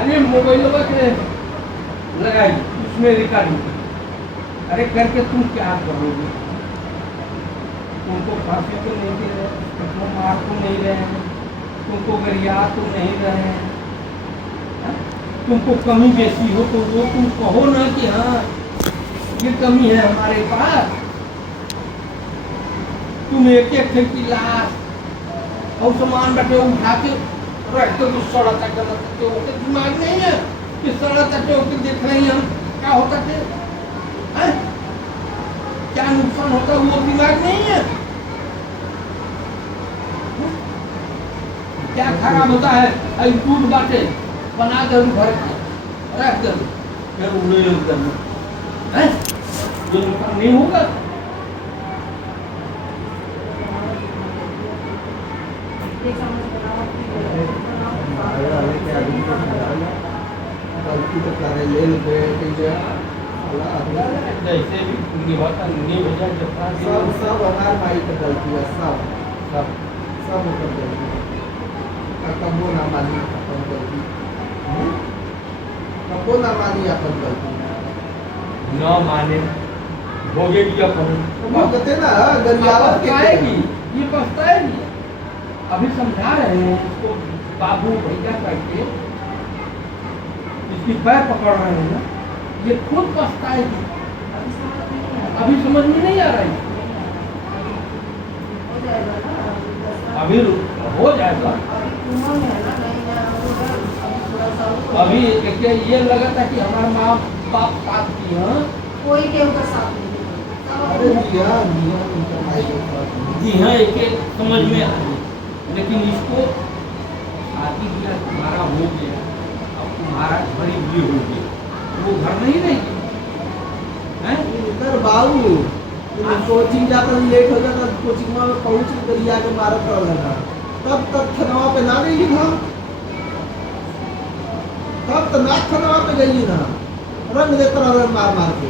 अरे मोबाइल के लगाई उसमें रिकॉर्डिंग। अरे करके तुम क्या करोगे? तुमको फांसी तो नहीं दे रहे, तुमको मार तो नहीं रहे हैं, तुमको गरिया तो नहीं रहे हैं। हाँ? तुमको कमी बेसी हो तो वो तुम कहो ना कि हाँ ये कमी है हमारे पास। तुम एक एक की लाश और सामान बैठे उठा के रखते हो, सड़ा तक करते हो, दिमाग नहीं है कि सड़ा तक हो देख रहे हैं हम क्या होता है, क्या नुकसान होता है, वो दिमाग नहीं है। क्या खराब होता है, दूध बाटे बना दे घर रख दे फिर उड़े एकदम जो नुकसान नहीं होगा। गलती तो करे ले जैसे भी होता नहीं हो जाए सब सब हमार भाई का गलती है, सब सब सब ओकर गलती है। कबो ना मानी अपन गलती, कबो ना मानी अपन गलती न माने भोगेगी अपन कहते ना गरियावत के आएगी, ये पछताएगी। अभी समझा रहे हैं इसको, बाबू भैया करके इसकी पैर पकड़ रहे हैं ना, ये खुद पछताएगी। अभी समझ में नहीं आ रही, अभी हो जाएगा। अभी ये लगा था कि हमारे माँ बाप साथ की हैं, कोई के ऊपर साथ नहीं। अरे मियां मियां उनका भाई का जी हाँ, एक समझ में आ रही, लेकिन इसको शादी किया तुम्हारा हो गया, अब तुम्हारा घर भी हो गया, वो घर नहीं रहेगी हैं? इधर बाबू कोचिंग जाता लेट हो जाता, कोचिंग में पहुंच गरिया के मारत रहना, तब तक थनवा पे ना गई था, तब तो ना थनवा पे गई ना, रंग देता रहा मार मार के।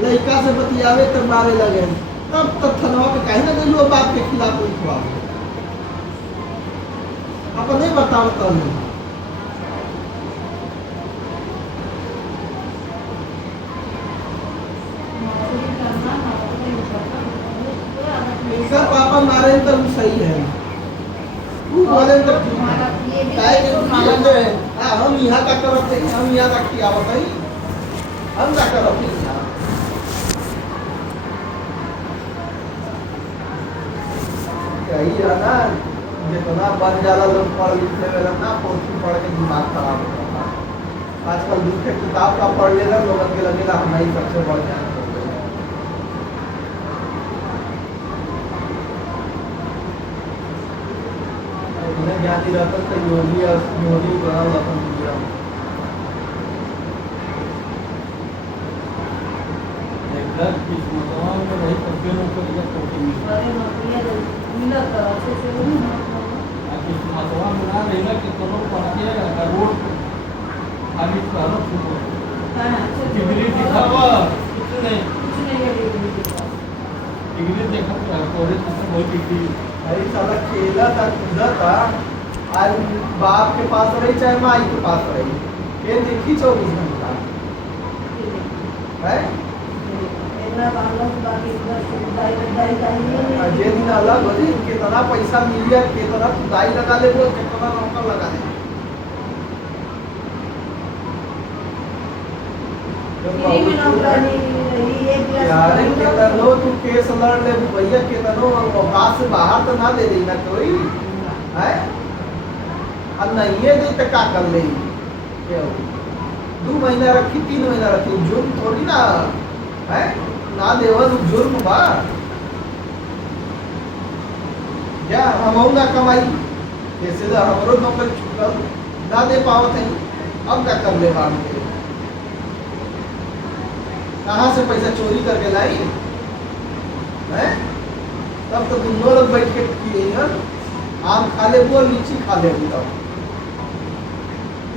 लड़का से बतियावे तक मारे लगे, तब तक थनवा पे कहीं ना गई बाप के खिलाफ उठवा अपन नहीं बताओ तो नहीं। इनका पापा मारे तो सही है, वो बोले तो हम यहाँ का करते हैं, हम यहाँ का किया बताइए, हम क्या करते हैं यही है ना, जितना बन जाला लोग पढ़ लिखने में ना, पोथी पढ़ के दिमाग खराब हो जाता है। आजकल दूसरे किताब का पढ़ लेना लोगों के लगेगा हम ही सबसे बढ़ जाए। उन्हें ज्ञानी रहता तो योगी योगी बनाओ अपन दिया किस्मतों में नहीं करके उनको किस्मतवा मिला लेना कि दोनों पढ़िएगा रोड खाली करो डिग्री दिखावा कुछ नहीं, डिग्री देखा कॉलेज में वही डिग्री। अरे साला खेला था कूदा था, आज बाप के पास रही चाहे माई के पास रही, ये देखी 24 घंटा है। जे दिन अलग हो जी, कितना पैसा मिल गया, कितना खुदाई लगा ले, वो कितना नौकर लगा ले। यार कितनो तू केस लड़ ले भैया, कितनो औकात से बाहर तो ना दे दी ना कोई है, अब नहीं दे तो क्या कर ले, 2 महीना रखी 3 महीना रखी, जुर्म थोड़ी ना है, ना देवन जुर्म बा क्या, हम ना कमाई जैसे हमरो नौकरी छूटल ना दे पावत है, अब क्या कर ले बाढ़ के, कहाँ से पैसा चोरी करके लाई है, तब तो दोनों लोग बैठ के किए आम खा ले वो, लीची खा ले वो।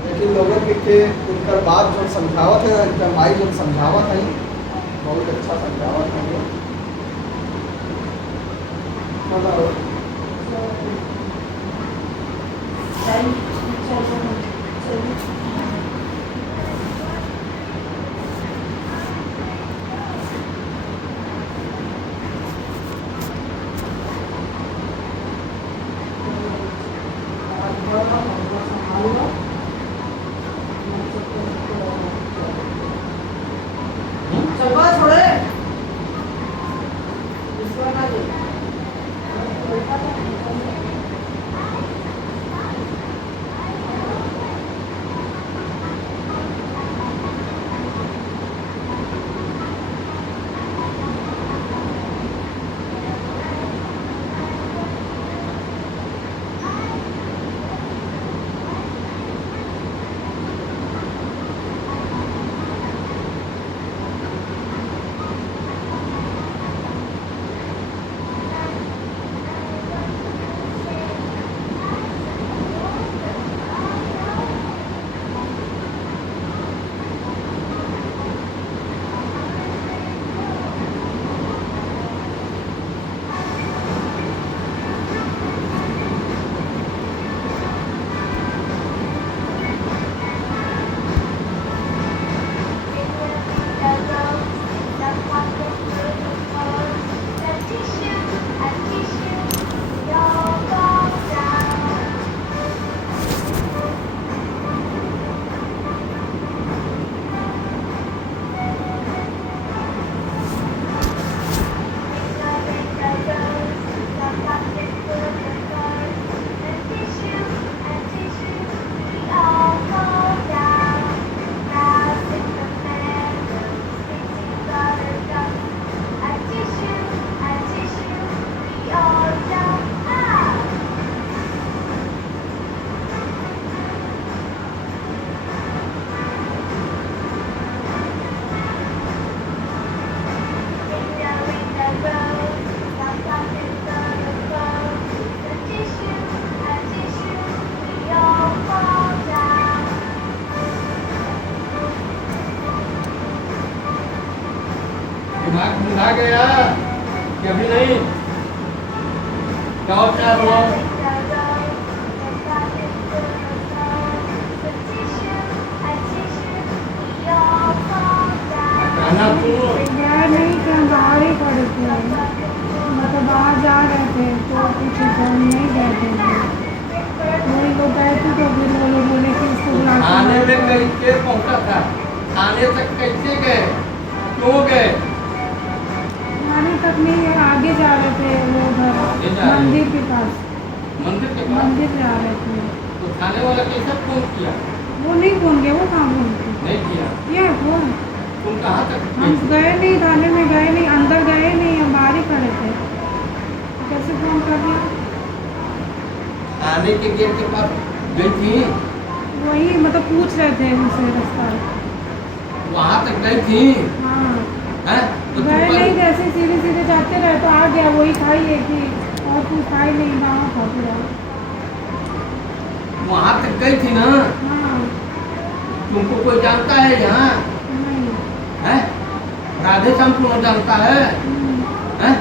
लेकिन लोगों के उनका बाप जो समझावत है, उनका माई जो समझावत है, बहुत अच्छा समझावत है। बताओ। चलवा छोड़े इसको ना दे दिमाग भुला गया कि अभी नहीं? जाओ चाय बनाओ। खाना सुनो। गए नहीं थे, हम बाहर ही पड़े थे, मतलब बाहर जा रहे थे तो कुछ हम नहीं गए थे। वही वो गए थे तो फिर वो लोग बोले कि इसको बुला के थाने में लाओ। कैसे पहुंचा था? थाने तक कैसे गए? क्यों गए? थाने तक नहीं है, आगे जा रहे थे वो उधर आगे जा रहे थे? मंदिर के पास, मंदिर के पास? मंदिर जा रहे थे। तो थाने वाला कैसे फोन किया? वो नहीं फोन किया, वो कहाँ फोन किया? नहीं किया। किया फोन? तुम कहाँ तक हम गए? गए नहीं, थाने में गए नहीं, अंदर गए नहीं, हम बाहर ही खड़े थे। तो कैसे फोन कर दिया? थाने के गेट के पास गई थी? वही मतलब पूछ रहे थे उनसे रास्ता। वहाँ तक गई थी? हाँ हैं? तो गए तुम नहीं, जैसे सीधे सीधे जाते रहे तो आ गया, वही खाई है कि और कुछ खाई नहीं, गाँव था पूरा। वहाँ तक गई थी ना? हाँ तुमको कोई जानता है यहाँ? नहीं। हैं? राधे श्याम को न जानता है? हैं?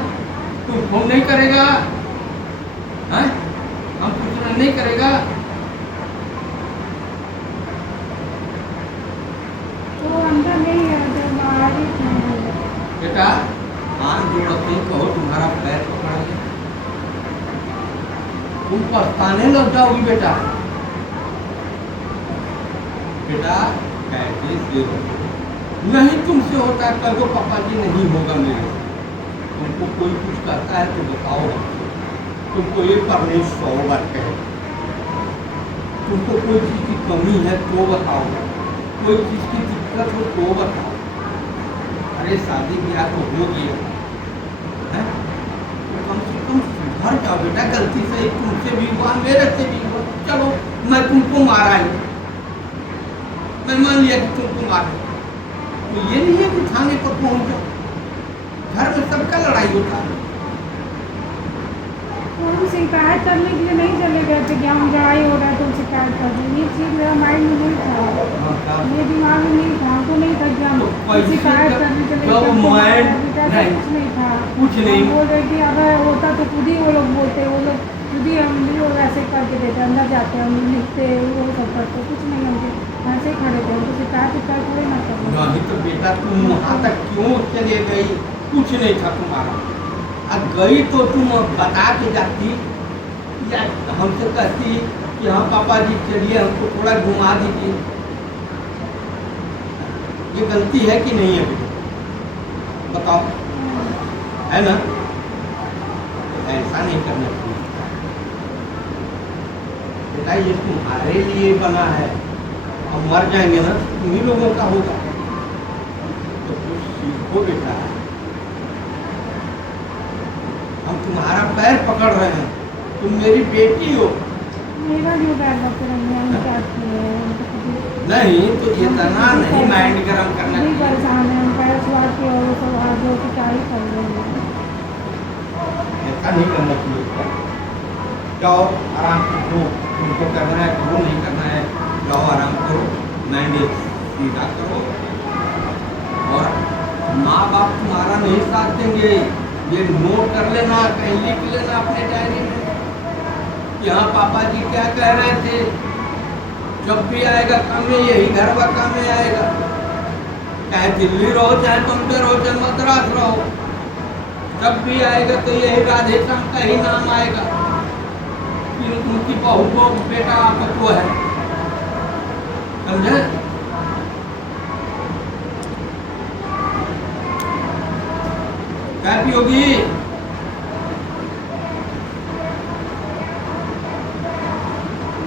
तू फोन नहीं करेगा? हैं? हम पूछना नहीं करेगा? तो अंदर नहीं है, तो बाहर ही थे। बेटा हाथ जोड़ते कहो तुम्हारा पैर पकड़ ले। तुम पछताने लग जाओगी बेटा। बेटा कैसे देर नहीं तुमसे होता है, कल को पापा जी नहीं होगा मेरे। तुमको कोई कुछ कहता है तो बताओ, तुमको ये करने 100 बार कहे। तुमको कोई चीज़ की कमी है तो बताओ, कोई चीज़ की दिक्कत हो तो बताओ। अरे शादी ब्याह तो हो गया है, तो कम से कम सुधर जाओ बेटा। गलती से तुमसे भी हुआ, मेरे से भी हुआ, चलो मैं तुमको मारा ही, मैं मान लिया कि तुमको मारा। तो ये नहीं है कि थाने पर पहुंच जाओ। घर में सबका लड़ाई होता है। तो हम शिकायत करने के लिए नहीं चले गए थे कि हम लड़ाई हो रहा है तो हम शिकायत कर दें। ये चीज़ मेरा माइंड में नहीं था, ये दिमाग में नहीं था, हमको नहीं था कि हम तो कैसे शिकायत करने चले जब गए, हमको माइंड मारा, ऐसा नहीं। कुछ नहीं था। कुछ नहीं। बोल रहे कि अगर होता तो खुद ही वो लोग बोलते, वो लोग खुद ही हम भी लोग ऐसे करके देते, अंदर जाते हम लिखते वो सब करते, कुछ नहीं हमके ऐसे ही खड़े थे, हमको शिकायत विकायत थोड़ी ना करना। नहीं तो बेटा तुम वहाँ तक क्यों चले गई? कुछ नहीं था तुम्हारा। अब गई तो तुम बता के जाती या हमसे कहती कि हाँ पापा जी चलिए हमको थोड़ा घुमा दीजिए। ये गलती है कि नहीं है बेटा? बताओ, है ना? ऐसा नहीं करना चाहिए बेटा, ये तुम्हारे लिए बना है। हम मर जाएंगे ना तुम ही लोगों का होगा, तो कुछ सीखो बेटा। हम तुम्हारा पैर पकड़ रहे हैं, तुम मेरी बेटी हो। मेरा जो बैग फिर हम चाहती है नहीं तो इतना नहीं माइंड गरम करना नहीं चाहिए। परेशान है, हम पैर सुहा के और सब हाथ धो के क्या ही कर रहे हैं। ऐसा नहीं करना चाहिए। जाओ आराम से करो, तुमको करना है करो, नहीं करना है जाओ आराम करो, माइंड सीधा करो। और माँ बाप तुम्हारा नहीं साथ देंगे, ये नोट कर लेना, कहीं लिख लेना अपने डायरी में कि हाँ पापा जी क्या कह रहे थे। जब भी आएगा काम में यही घर व काम में आएगा, चाहे दिल्ली रहो, चाहे बम्बे रहो, चाहे मद्रास रहो, जब भी आएगा तो यही राधे श्याम का ही नाम आएगा कि उनकी बहू को बेटा आपको है। समझे? क्या पियोगी?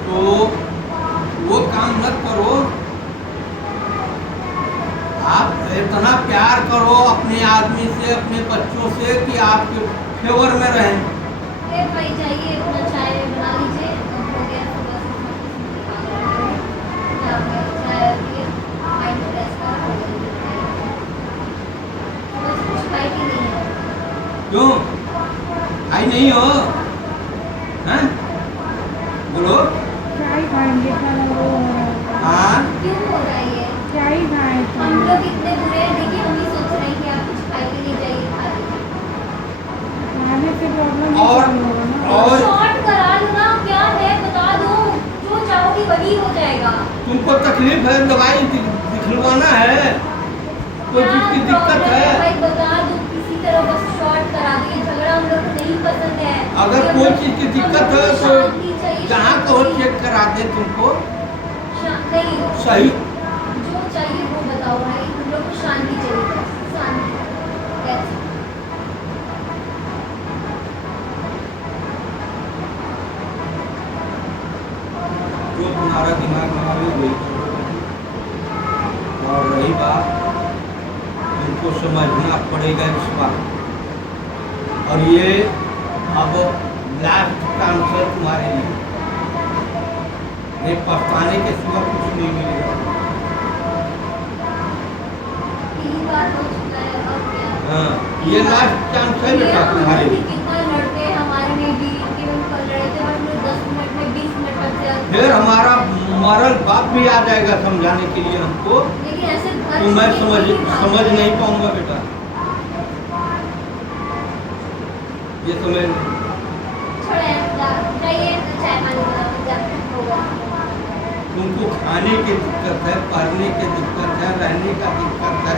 तो वो काम मत करो। आप इतना प्यार करो अपने आदमी से, अपने बच्चों से कि आपके फेवर में रहें। ये भाई चाहिए अपना चाय बना लीजिए, अब हो गया सुबह से चाय पिए, माइंड फ्रेश का हो गया। बस कुछ खाई ही नहीं है। क्यों आई नहीं हो? हैं? बोलो। क्या ही खाएंगे, खाना वो हो रहा है। हाँ क्यों हो रहा है ये? क्या ही खाएं हम लोग इतने बुरे हैं, देखिए हम ही सोच रहे हैं कि आप कुछ खाई ही नहीं चाहिए, खा लीजिए। खाने से प्रॉब्लम और शॉर्ट करा लो ना, क्या है बता दो, जो चाहोगी वही हो जाएगा। तुमको तकलीफ है, दवाई दिखलवाना है, कोई चीज की दिक्कत है? भाई बता दो, किसी तरह बस शॉर्ट करा दो, ये झगड़ा हम लोग को नहीं पसंद है। अगर ये कोई हम- चीज की दिक्कत हम है लोग को तो शांति चाहिए, जहाँ कहो शांति। चेक करा दे तुमको नहीं, सही। जो चाहिए वो बताओ भाई, हम लोग को शांति चाहिए, बस शांति। That's it. जो तुम्हारा दिमाग में आवे वही करो। और रही बात, तुमको समझना पड़ेगा इस बात, और ये अब लास्ट चांस है तुम्हारे लिए। ये पछताने के सिवा कुछ नहीं मिलेगा। यही बात हो चुका है, अब क्या? हाँ, ये लास्ट चांस है बेटा तुम्हारे लिए। कितना लड़ते हैं हमारे में भी, कि हम कल रहे थे बट मैं 10 मिनट में 20 मिनट तक से फिर हमारा मरल बाप भी आ जाएगा समझाने के लिए हमको, लेकिन ऐसे तो मैं समझ नहीं पाऊंगा बेटा। ये समझ छोड़े, जाइए चाय पानी बनाओ, जाके होगा। तुमको खाने की दिक्कत है, पढ़ने की दिक्कत है, रहने का दिक्कत है,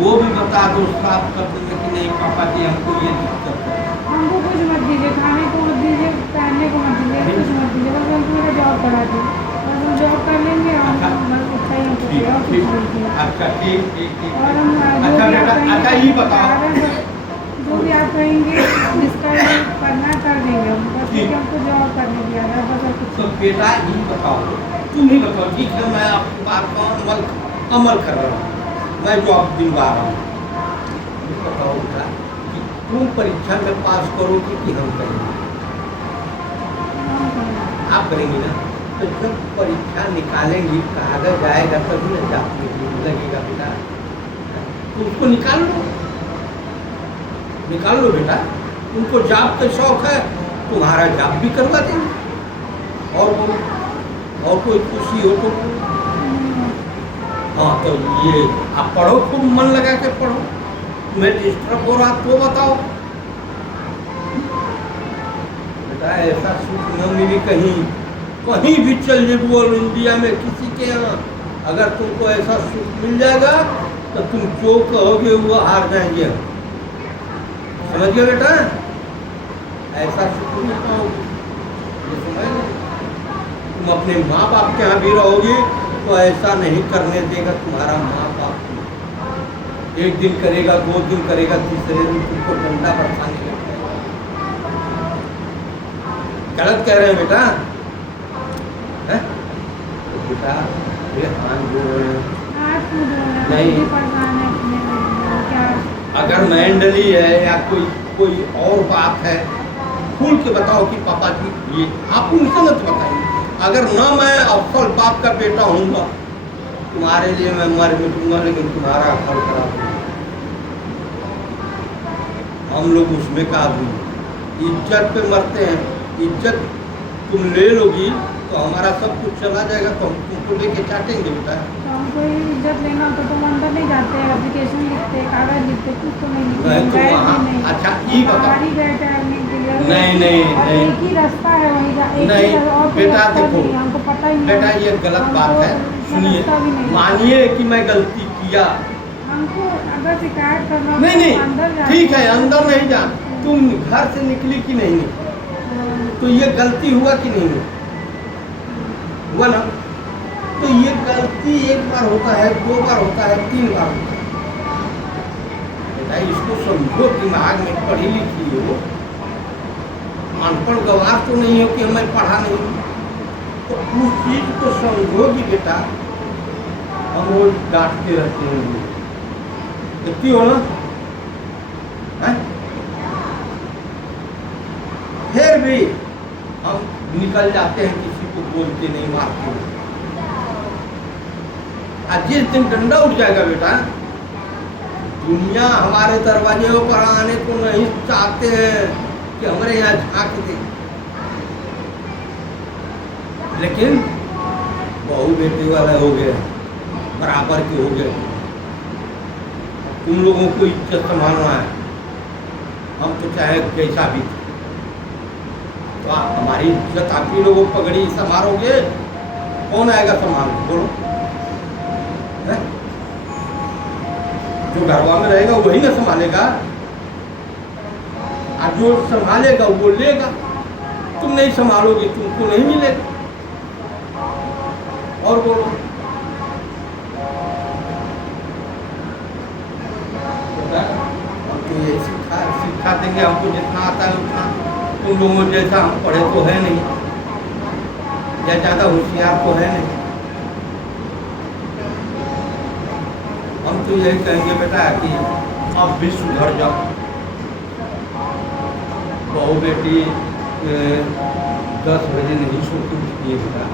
वो भी बता दो साफ कर देंगे कि नहीं पापा जी हमको ये दिक्कत है। हमको कुछ मत दीजिए, खाने को मत दीजिए, पहनने को मत दीजिए, कुछ मत दीजिए, बस हम पूरा जॉब करा दो, बस हम जॉब कर लेंगे और अच्छा। बस इतना ही हमको ठीक चाहिए और ठीक, कुछ नहीं चाहिए। अच्छा ठीक ठीक ठीक। और हम जो अच्छा भी बेटा, आप अच्छा कहेंगे ये बताओ, जो भी आप कहेंगे डिस्कस करना कर देंगे हम, बस ठीक। क्योंकि हमको जॉब करने दिया था, बस और कुछ तो बेटा ये बताओ, तुम ही बताओ। ठीक है, मैं आपकी बात का अमल कर रहा हूँ, मैं जॉब दिलवा रहा हूँ। ये बताओ बेटा कि तुम परीक्षा में पास करोगे कि हम करेंगे? नहीं। आप करेंगे ना? तो जब परीक्षा निकालेंगी, कागज आएगा तभी ना जाप लगेगा बेटा। तो उसको निकाल लो बेटा। तुमको जाप का शौक है, तुम्हारा जाप भी करवा देंगे। और कोई खुशी हो तो हाँ, तो ये आप पढ़ो, खूब मन लगा के पढ़ो। तुम्हें डिस्टर्ब हो रहा तो बताओ, बेटा ऐसा सुख न मिली कहीं, कहीं भी चल जाए बोल इंडिया में किसी के यहाँ, अगर तुमको ऐसा सुख मिल जाएगा तो तुम जो कहोगे वो हार जाएंगे। समझ गए बेटा, ऐसा सुख नहीं पाओगे, ये समझ लो। तुम अपने माँ बाप के यहाँ भी रहोगे तो ऐसा नहीं करने देगा तुम्हारा माँ बाप। एक दिन करेगा, 2 दिन करेगा, तीसरे दिन तुमको डंडा बरसाने लगेगा। गलत कह रहे हैं बेटा, है? तो बेटा ये हाथ जोड़ रहे हैं। नहीं। क्या अगर मेंटली है या कोई और बात है, खुल के बताओ कि पापा जी ये आप उनसे मत बताइए। अगर ना मैं अफसल बाप का बेटा हूँगा, तुम्हारे लिए मैं मर मिटूंगा, लेकिन तुम्हारा फल खराब होगा। हम लोग उसमें का आदमी इज्जत पे मरते हैं। इज्जत तुम ले लोगी तो हमारा सब कुछ चला जाएगा, तो हम तुमको लेके चाटेंगे बेटा। तो हमको ये इज्जत लेना होता तो हम अंदर नहीं जाते, एप्लीकेशन लिखते, कागज लिखते, कुछ तो नहीं लिखते। नहीं, तो गए भी वहाँ नहीं। अच्छा ये बताओ। बाहर ही गए थे आने के लिए। नहीं, और नहीं। एक ही रास्ता है वहीं जा, एक ही नहीं, रास्ता, और कोई बेटा रास्ता देखो, नहीं, हमको पता ही नहीं। बेटा ये गलत बात है, सुनिए। रास्ता भी नहीं। मानिए कि मैं गलती किया, हमको अगर शिकायत करना नहीं तो नहीं अंदर जाते ठीक है, हैं। अंदर नहीं जा। तुम घर से निकली कि नहीं निकली, तो ये गलती हुआ कि नहीं हुआ ना? तो ये गलती एक बार होता है, 2 बार होता है, 3 बार होता है। बेटा इसको समझो, दिमाग में पढ़ी लिखी हो, अनपढ़ गवार तो नहीं हो कि मैं पढ़ा नहीं हूँ। तो उस चीज को समझोगी बेटा। हम रोज डांटते रहते हैं, देखती हो ना, है? फिर भी हम निकल जाते हैं, किसी को बोलते नहीं, मारते नहीं। आज जिस दिन डंडा उठ जाएगा बेटा, दुनिया हमारे दरवाजे पर आने को नहीं चाहते हैं कि हमारे यहाँ झांक दे, लेकिन बहू बेटी वाले हो गए, बराबर के हो गए। तुम लोगों को इज्जत संभालना है, हम तो चाहे कैसा भी, तो हमारी इज्जत आप ही लोगों पगड़ी संभालोगे, कौन आएगा संभाल? बोलो, है? जो घरवा में रहेगा वही ना संभालेगा, और जो संभालेगा वो लेगा। तुम नहीं संभालोगे, तुमको नहीं मिलेगा। और बोलो, हमको ये सिखा देंगे, हमको जितना आता है उतना। तुम लोगों जैसा हम पढ़े तो है नहीं, या ज़्यादा होशियार तो है नहीं। हम तो यही कहेंगे बेटा कि अब भी सुधर जाओ। बहू बेटी 10 बजे नहीं सोती उठती है बेटा,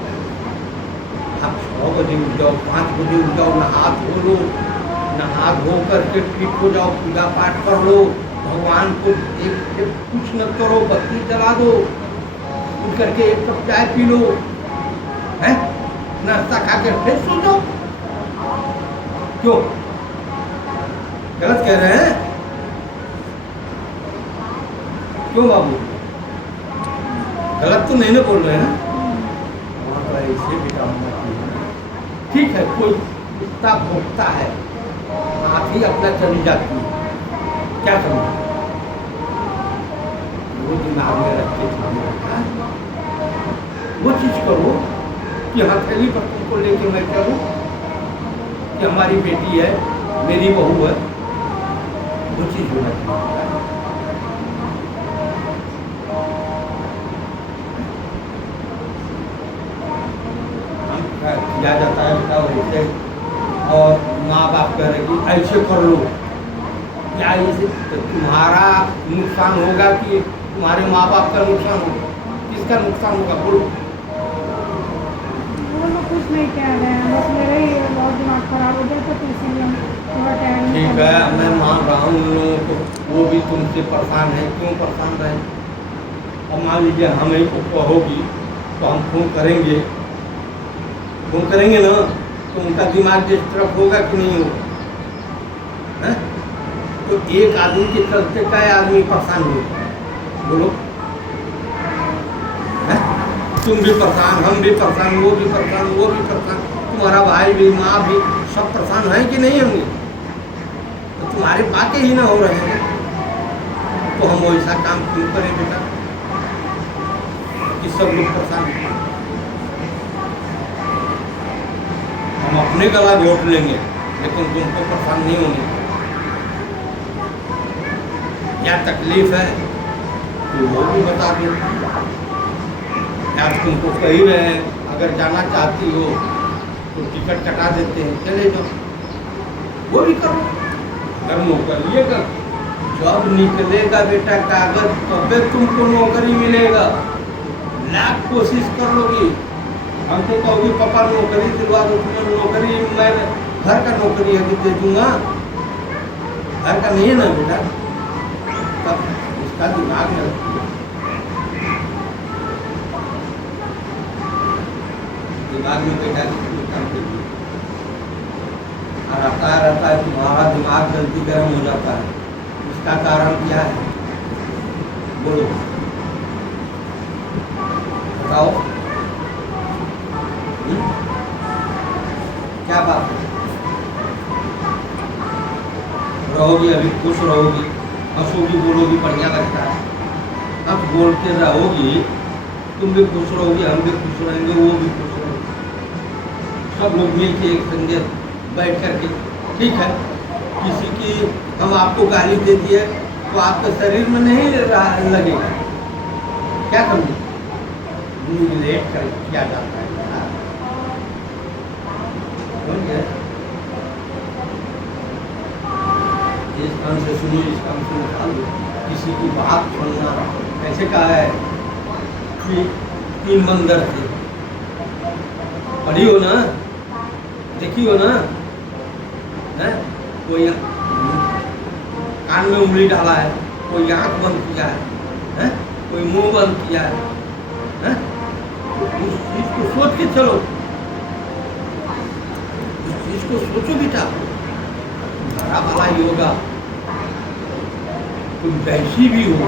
आप 6 बजे उठ जाओ, 5 बजे उठ जाओ, नहा धो लो, नहा धो करके ठीक हो जाओ, पूजा पाठ कर लो, भगवान को एक कुछ न करो, बत्ती जला दो, उठ करके 1 कप चाय पी लो, है? नाश्ता खा के फिर सो जाओ। क्यों गलत कह रहे हैं? क्यों बाबू, गलत तो नहीं ना बोल रहे हैं? वहाँ पर ऐसे बेटा होना चाहिए। ठीक है, कोई कुत्ता भोंकता है, हाथी अपना चली जाती है, क्या करूँ? वो दिमाग में रख के चलना, वो चीज करो कि हथेली पर तुमको लेके मैं करूँ कि हमारी बेटी है, मेरी बहू है, वो चीज होना चाहिए। किया जाता है बेटा वैसे, और माँ बाप कह रहे कि ऐसे कर लो, क्या ऐसे तुम्हारा नुकसान होगा कि तुम्हारे माँ बाप का नुकसान होगा? किसका नुकसान होगा बोलो? वो लोग कुछ नहीं कह रहे हैं, बस मेरे ही बहुत दिमाग खराब हो गया था, तो इसीलिए हम थोड़ा टाइम। ठीक है, मैं मान रहा हूँ उन लोगों को, वो भी तुमसे परेशान है। क्यों परेशान रहे? अब मान लीजिए हमें को कहोगी तो हम फोन करेंगे ना, तो उनका दिमाग डिस्टर्ब होगा कि नहीं होगा? हैं? तो एक आदमी के चलते कई आदमी परेशान हुए, बोलो? तुम भी परेशान, हम भी परेशान, वो भी परेशान, वो भी परेशान, तुम्हारा भाई भी, माँ भी, सब परेशान हैं कि नहीं होंगे? तो तुम्हारी बातें ही ना हो रहे हैं तो हम वैसा काम क्यों करें बेटा कि सब लोग परेशान हैं? हम अपने गला घोट लेंगे लेकिन तुमको परेशान नहीं होंगे। क्या तकलीफ है तो वो भी बता दो। आज तुमको कही रहे हैं अगर जाना चाहती हो तो टिकट कटा देते हैं, चले जाओ, वो भी करो। अगर नौकरी का जब निकलेगा बेटा कागज तबे तुमको नौकरी मिलेगा। लाख कोशिश कर लोगी, हम तो कहोगी पापा नौकरी दिलवा दो, तुम्हें नौकरी मैं घर का नौकरी अभी दे दूंगा, घर का नहीं है ना बेटा, तब इसका दिमाग में रखिए। दिमाग में बेटा काम करिए। और रहता है तुम्हारा दिमाग जल्दी गर्म हो जाता है, इसका कारण क्या है बोलो, बताओ। क्या बात है? रहोगी अभी खुश रहोगी, हंसोगी, बोलोगी, बढ़िया लगता है। अब बोलते रहोगी, तुम भी खुश रहोगी, हम भी खुश रहेंगे, वो भी खुश रहेंगे, सब लोग मिल के एक संगे बैठ करके। ठीक है, किसी की हम आपको गाली दे दिए तो आपके शरीर में नहीं लगेगा, क्या समझे? लेट कर किया जाता है। इस कान से सुनिए, इस कान से निकाल दो। किसी की बात सुनना कैसे कहा है कि 3 बंदर थे, पढ़ी हो ना, देखी हो ना, है? कोई कान में उंगली डाला है, कोई आंख बंद किया है? कोई मुंह बंद किया है? उस चीज को सोच के चलो, उस चीज को सोचो बेटा, तुम्हारा भला ही होगा। तुम कैसी भी हो,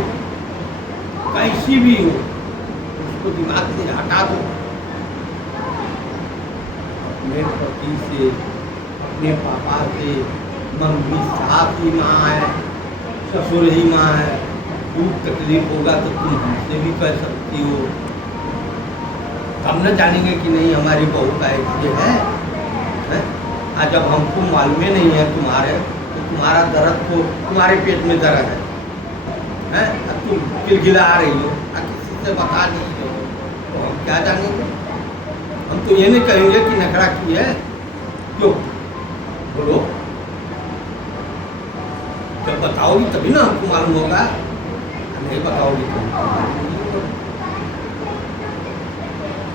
कैसी भी हो, उसको दिमाग से हटा दो। अपने पति से, अपने पापा से, मम्मी साथ ही माँ है, ससुर ही माँ है, खूब तकलीफ होगा तो तुम हमसे भी कह सकती हो। हम न जानेंगे कि नहीं हमारी बहू का ये है? आज जब हमको मालूम नहीं है तुम्हारे, तो तुम्हारा दर्द को, तुम्हारे पेट में दर्द है, अब तुम गिलगिला रही हो, किसी से बता नहीं हो, तो हम क्या जानेंगे? हम तो ये नहीं कहेंगे कि नखरा की है, क्यों बोलो? जब बताओगी तभी ना हमको मालूम होगा, नहीं बताओगी तो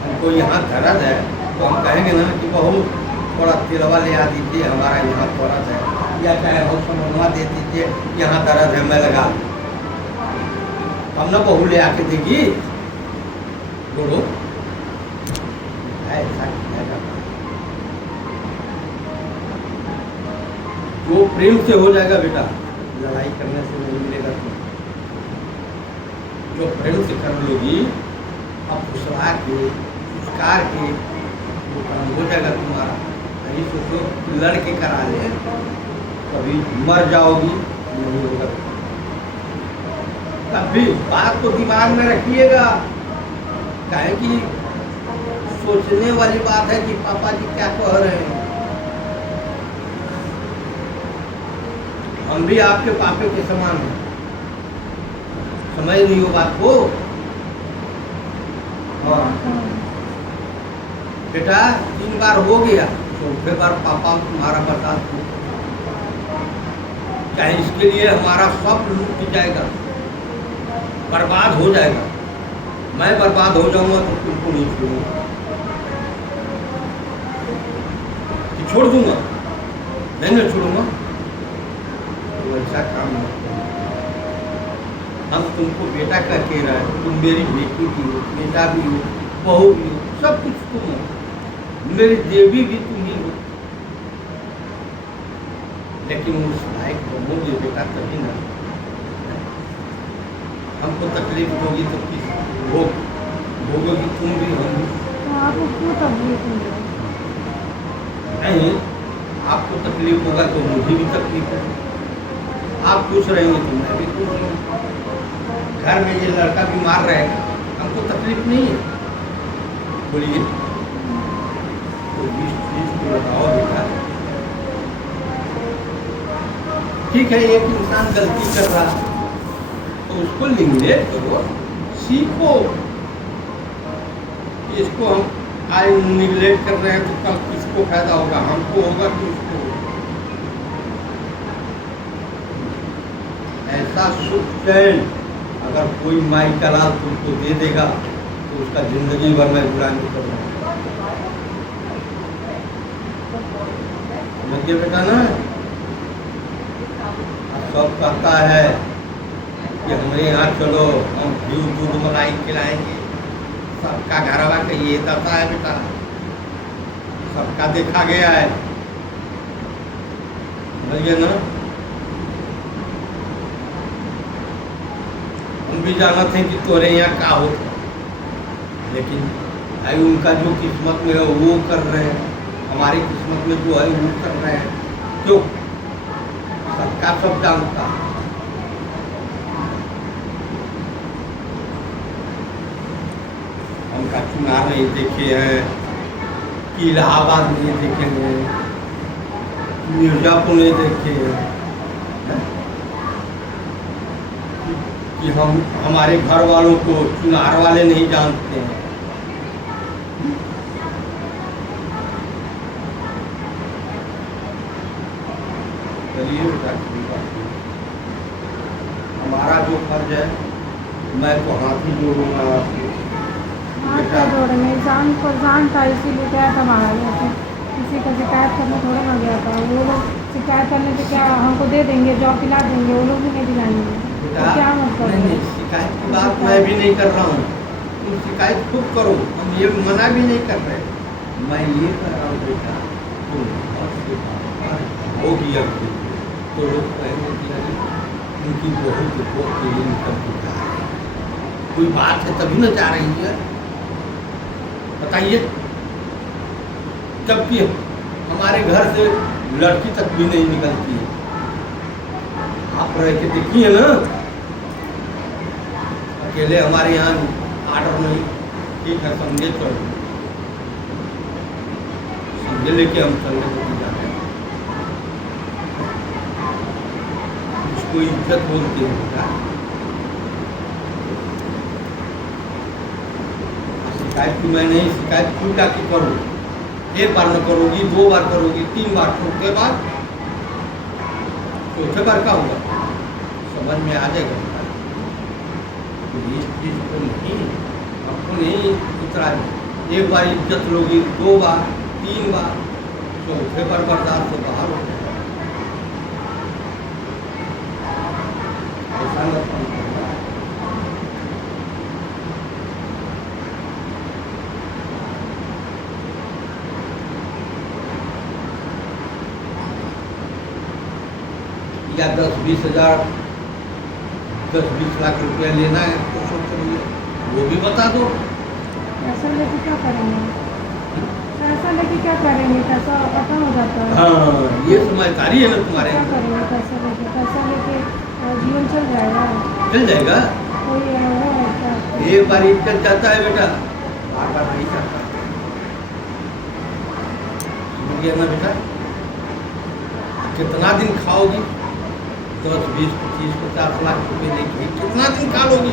हमको यहाँ दर्द है तो हम कहेंगे ना कि बहू थोड़ा तिलवा ले आ दीजिए, हमारा यहाँ दर्द है, या चाहे हम समझवा दे दीजिए यहाँ दर्द है, मैं लगा दूँ। हम ना बहू ले आके देगी, बोलो ऐसा किया जाता है। जो प्रेम से हो जाएगा बेटा, लड़ाई करने से नहीं मिलेगा तुम। जो प्रेम से कर लोगी, अब फुसला के, फुसकार के, वो काम हो जाएगा तुम्हारा। नहीं सोचो लड़के करा ले, कभी मर जाओगी, नहीं होगा। कभी बात को दिमाग में रखिएगा, काहे कि सोचने वाली बात है कि पापा जी क्या कह रहे हैं। हम भी आपके पापे के समान हैं, समझ रही हो बात को? हाँ बेटा, 3 बार हो गया, चौथे बार पापा तुम्हारा बर्दाश्त हो, चाहे इसके लिए हमारा सब लूट जाएगा, बर्बाद हो जाएगा। मैं बर्बाद हो जाऊंगा तो तुमको नहीं छोड़ूंगा, छोड़ दूंगा, नहीं ना छोड़ूंगा, तो ऐसा काम नहीं। हम तुमको बेटा कह के रहे हैं, तुम मेरी बेटी भी हो, बेटा भी हो, बहू भी हो, सब कुछ तुम हो, मेरी देवी भी तुम ही हो। लेकिन उस लायक बनोगे बेटा तभी ना। हमको तकलीफ होगी तो किस लोग भोगोगी तुम भी, हम भी। तो आपको क्यों तकलीफ हो रही है? नहीं, आपको तकलीफ होगा तो मुझे भी तकलीफ होगी। आप खुश रहेंगे तो मैं भी खुश रहूँगा। घर में ये लड़का बीमार रहेगा, हमको तकलीफ नहीं है। बोलिए, तो 20-30 को बताओ बेटा। ठीक है, एक इंसान गलती कर रहा है तो उसको लिमिनेट करो, सीखो। इसको हम आज निगलेक्ट कर रहे हैं तो कल किसको फायदा होगा? हमको होगा कि उसको होगा? ऐसा सुख चैन अगर कोई माई का लाल तुमको दे देगा तो उसका जिंदगी भर मैं बुरा नहीं करूँगा। समझिए बेटा ना, सब कहता है कि हमारे यहाँ चलो, हम घी दूध मलाई खिलाएंगे। सबका घरवा का ये दाता है बेटा, सबका देखा गया है। समझिए ना, हम भी जानते हैं कि तोरे यहाँ का होता, लेकिन भाई उनका जो किस्मत में है वो कर रहे हैं, हमारी किस्मत में जो है वो कर रहे हैं। क्यों? सबका सब जानता है। हमका चुनाव नहीं देखे हैं, कि इलाहाबाद नहीं देखे हैं, मिर्जापुर नहीं देखे हैं, कि हम हमारे घर वालों को चुनार वाले नहीं जानते हैं। चलिए बेटा, कोई बात नहीं। हमारा जो फर्ज है, मैं तो हाथ ही जोड़ूंगा आपको। हाथ का जोड़ेंगे, इंसान परेशान था इसीलिए गया था महाराज से। किसी का शिकायत करने थोड़ा ना गया था। वो लोग शिकायत करने से क्या हमको दे देंगे, जॉब दिला देंगे, वो लोग भी नहीं दिलाएंगे। तो क्या मतलब? नहीं, शिकायत की बात मैं भी नहीं कर रहा हूँ। तुम शिकायत खुद करो, हम ये मना भी नहीं कर रहे। मैं ये कर रहा हूँ बेटा, तुम होगी अब तो लोग कहेंगे कि अरे उनकी बहुत बहुत के लिए निकल के जा रही है। कोई बात है तभी ना जा रही है, बताइए। जबकि हमारे घर से लड़की तक भी नहीं निकलती है। आप रह के देखिए ना, अकेले हमारे यहाँ आर्डर नहीं। ठीक है, समझे चलो, समझे लेके हम चलने को नहीं जाते। इसको इज्जत बोलते हैं बेटा। शिकायत की मैं नहीं, शिकायत क्यों जाके करूँ? एक बार न करोगी, 2 बार करोगी, 3 बार, चौथे बार, चौथे बार का होगा, समझ में आ जाएगा। तो इस चीज को नहीं, आपको नहीं उतरा। एक बार इज्जत लोगी, 2 बार, 3 बार, चौथे बार बर्दाश्त से बाहर हो जाएगा। ऐसा न करना। या 10-20 हज़ार, 10-20 लाख रुपया लेना है तो सोच रही वो भी बता दो। पैसा लेके क्या करेंगे? पैसा लेके क्या करेंगे? पैसा खत्म हो जाता है। हाँ, ये समझदारी है ना तुम्हारे। क्या करेंगे पैसा लेके? पैसा लेके जीवन चल जाएगा? चल जाएगा। कोई वो है क्या? एक बार इज्जत जाता है बेटा, बार बार नहीं जाता। समझ गया ना बेटा? कितना दिन खाओगी? 10, 20, 25, 50 लाख रुपए लेके कितना दिन खा लोगी?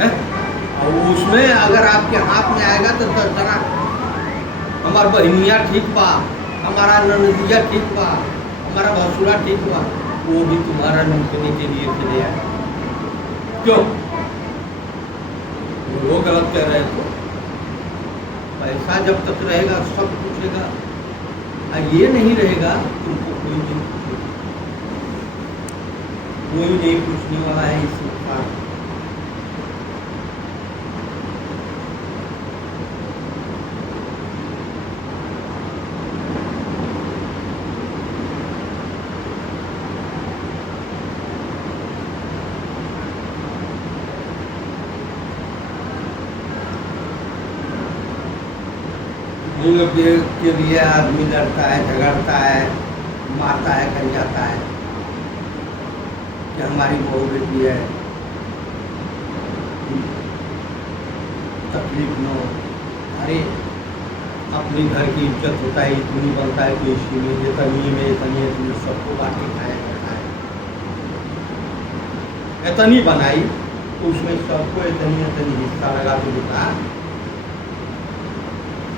है? और उसमें अगर आपके हाथ में आएगा तो जरा हमारा बहनिया ठीक बा, हमारा ननदिया ठीक बा, हमारा भसुरा ठीक बा, वो भी तुम्हारा लूटने के लिए चले आए। क्यों? वो गलत कह रहे हैं। तो पैसा जब तक रहेगा सब पूछेगा, और ये नहीं रहेगा तुमको कोई नहीं पूछेगा। कोई नहीं पूछने वाला है इस संसार में। इन लोग के लिए आदमी लड़ता है, झगड़ता है, मारता है, कर जाता है कि हमारी बहू बेटी है, तकलीफ न हो। अरे अपनी घर की इज्जत होता है, इतनी बनता है कि इसी में ये तनी में इतनी इतनी सबको बांट के खाया जाता है। इतनी बनाई तो उसमें सबको इतनी इतनी हिस्सा लगा के देता।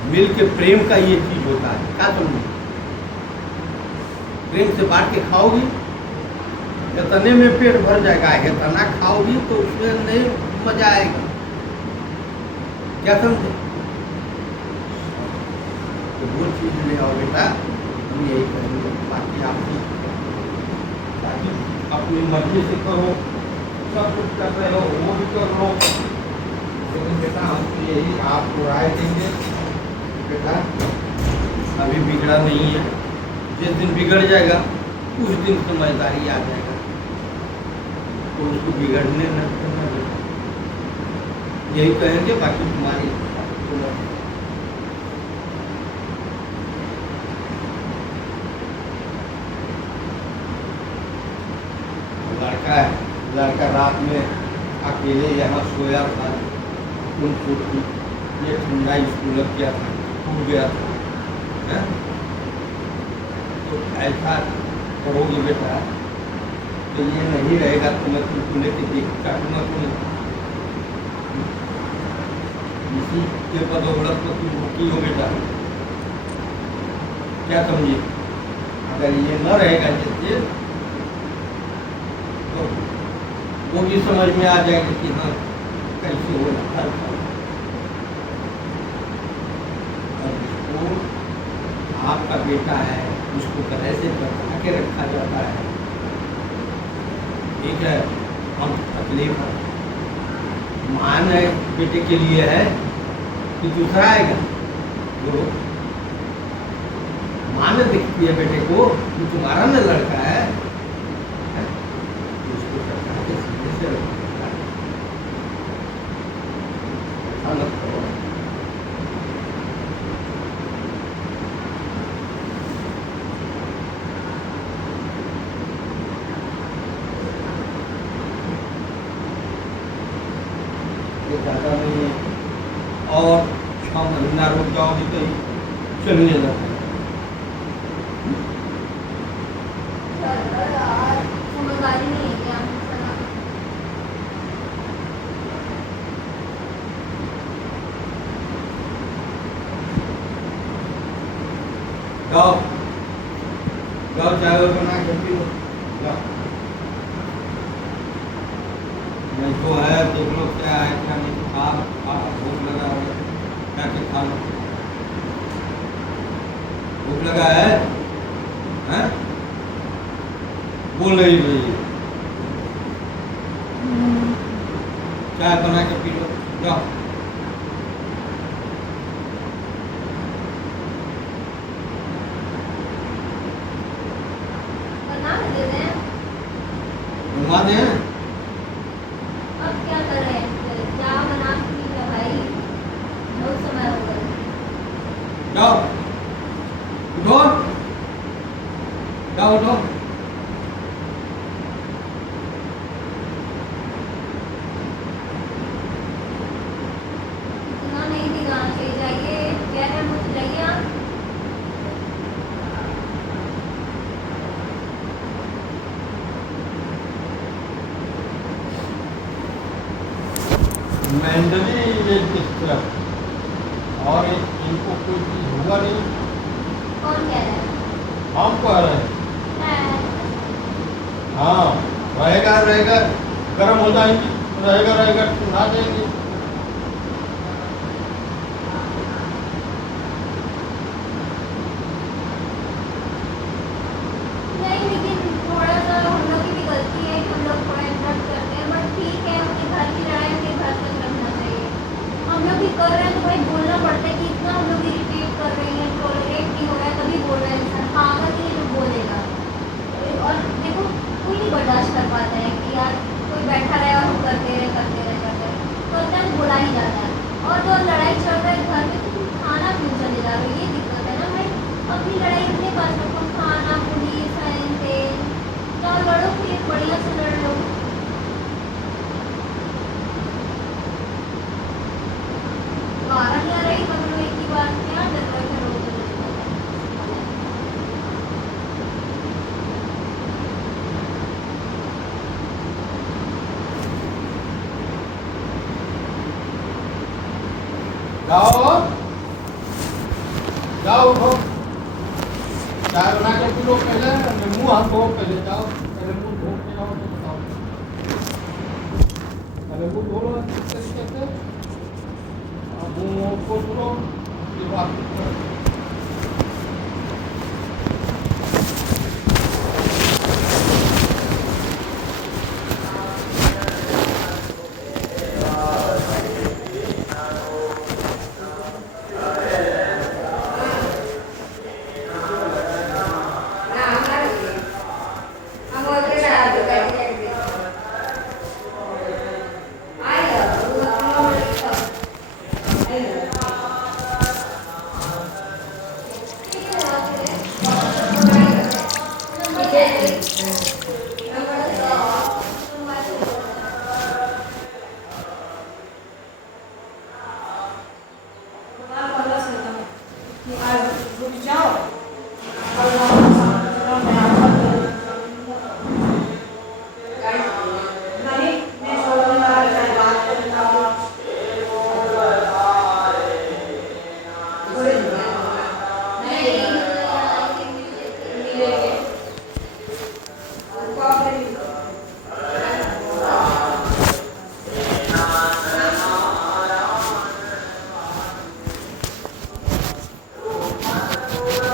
मिल के प्रेम का ये चीज होता है। क्या तुम प्रेम से बांट के खाओगी, इतने में पेट भर जाएगा, इतना खाओगी तो उसमें नहीं मजा आएगा। क्या समझे? तो वो चीज ले आओ बेटा, हम यही करेंगे। बाकी बाकी अपनी मर्जी से करो, सब कुछ कर रहे हो वो भी कर लो, लेकिन बेटा हम तो यही आपको राय देंगे। बेटा अभी बिगड़ा नहीं है, जिस दिन बिगड़ जाएगा उस दिन समझदारी आ जाएगा, तो उसको बिगड़ने न करना बेटा, यही कहेंगे। बाकी तुम्हारी लड़का है, लड़का रात में अकेले यहाँ सोया था, उनको ये ठंडा स्कूल लग गया था, टूट गया था, है? तो ऐसा करोगे बेटा तो ये नहीं रहेगा। तुम्हें तुमको लेके देख काटूंगा तुम्हें, इसी के बदौलत तो तुम भूखी हो बेटा। क्या समझिए? अगर ये न रहेगा जैसे तो वो भी समझ में आ जाएगा कि हाँ कैसे हो रहा है। जिसको आपका बेटा है उसको कैसे बचा के रखा जाता है, ठीक है। हम तकलीफ है मान है बेटे के लिए है कि दूसरा आएगा, जो मान दिखती है बेटे को कि तुम्हारा न लड़का है, उसको सरकार के सीधे से रखा है। ऐसा मत करो। ज़्यादा नहीं है, और 6 महीना रुक जाओगे तो चलने लगेगा। समझदारी नहीं है क्या? जाओ जाओ चाय बना के पी लो, जाओ। नहीं तो है देख लो क्या है क्या नहीं, खा भूख लगा है क्या क्या खा लो, भूख लगा है, हैं? बोल रही है चाय बना के पी लो, जाओ। बना के दे दें। घुमा दें। अब क्या कर रहे हैं? क्या बना के पी लो भाई, बहुत समय हो गया। जाओ उठो, जाओ उठो। इतना नहीं दिखाना चाहिए, जाइए कह रहे हैं मुझे, जाइए आप। मेंटली ये डिस्टर्ब और इनको कोई चीज हुआ नहीं, कौन कह रहा है? हम कह रहे हैं। मैं हाँ रहेगा रहेगा, गर्म हो जाएंगी, रहेगा रहेगा सुना देंगे। नहीं, लेकिन थोड़ा सा हम लोग की भी गलती है कि हम लोग थोड़ा इंटरप्ट करते हैं, बट ठीक है, उनके घर की लड़ाई उनके घर तक रखना चाहिए। हम लोग भी कर रहे हैं तो भाई बोलना पड़ता है कि इतना हम लोग इरिटेट कर रहे हैं, टॉलरेट नहीं हो रहा है, तभी बोल रहे हैं इंसान, पागल ही जो बोलेगा। और देखो कोई नहीं बर्दाश्त कर पाता है कि यार कोई बैठा रहे और हम करते रहे करते रहे करते रहे, तो उतना बोला ही जाता है। और जो लड़ाई चल रहा है घर में, तो तुम खाना क्यों चले जा रहे हो, ये दिक्कत है ना भाई। अपनी लड़ाई अपने पास रखो, खाना पुलिस हैन तेन, तो लड़ो फिर बढ़िया से लड़ लो। बारह नहीं आ रही पकड़ो एक ही बार, क्या डर रहा है रोज रोज का? जाओ जाओ उठो, चाय बना के पी लो पहले, मुंह हाथ धो पहले, जाओ पहले मुंह धो के आओ तो बताओ। पहले मुंह धो लो इस तरीके से, मुंह को धो लो, ये बात करो। ठीक है।